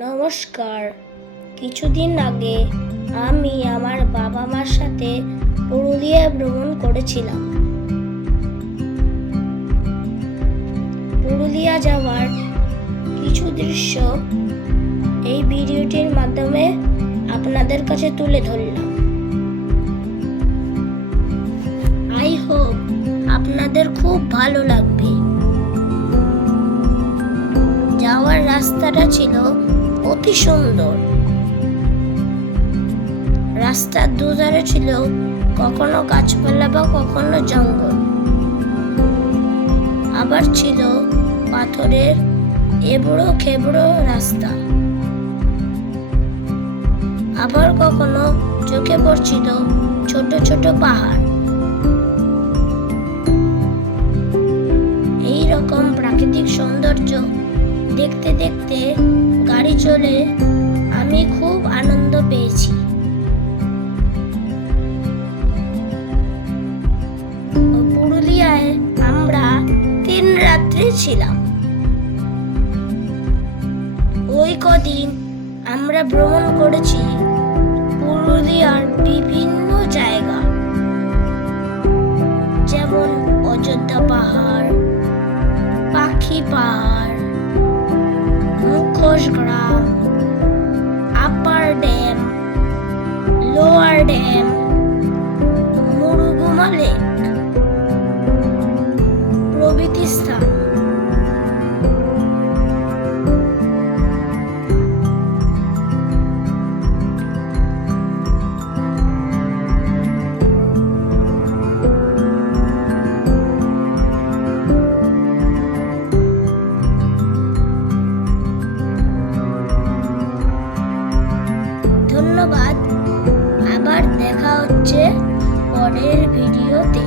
নমস্কার। কিছুদিন আগে আমি আমার বাবা মার সাথে পুরুলিয়া ভ্রমণ করেছিলাম। পুরুলিয়া যাওয়ার কিছু দৃশ্য এই ভিডিওটির মাধ্যমে আপনাদের কাছে তুলে ধরলাম। আই হোপ আপনাদের খুব ভালো লাগবে। যাওয়ার রাস্তাটা ছিল অতি সুন্দর। রাস্তার দুধারে ছিল কখনো গাছপালা বা কখনো জঙ্গল, আবার ছিল পাথরের এবড়ো খেবড়ো রাস্তা, আবার কখনো চোখে পড়ছিল ছোট ছোট পাহাড়। এই রকম প্রাকৃতিক সৌন্দর্য দেখতে দেখতে গাড়ি চলে আমি খুব আনন্দ পেয়েছি। পুরুলিয়ায় আমরা 3 রাত্রি ছিলাম। ওই কদিন আমরা ভ্রমণ করেছি পুরুলিয়ার বিভিন্ন জায়গা, যেমন অযোধ্যা পাহাড়, পাখি পাহাড়, মুখোশ গ্রাম, upper dam, lower dam, Murguma lake প্রভৃতি স্থান। ধন্যবাদ। আবার দেখা হচ্ছে পরের ভিডিওতে।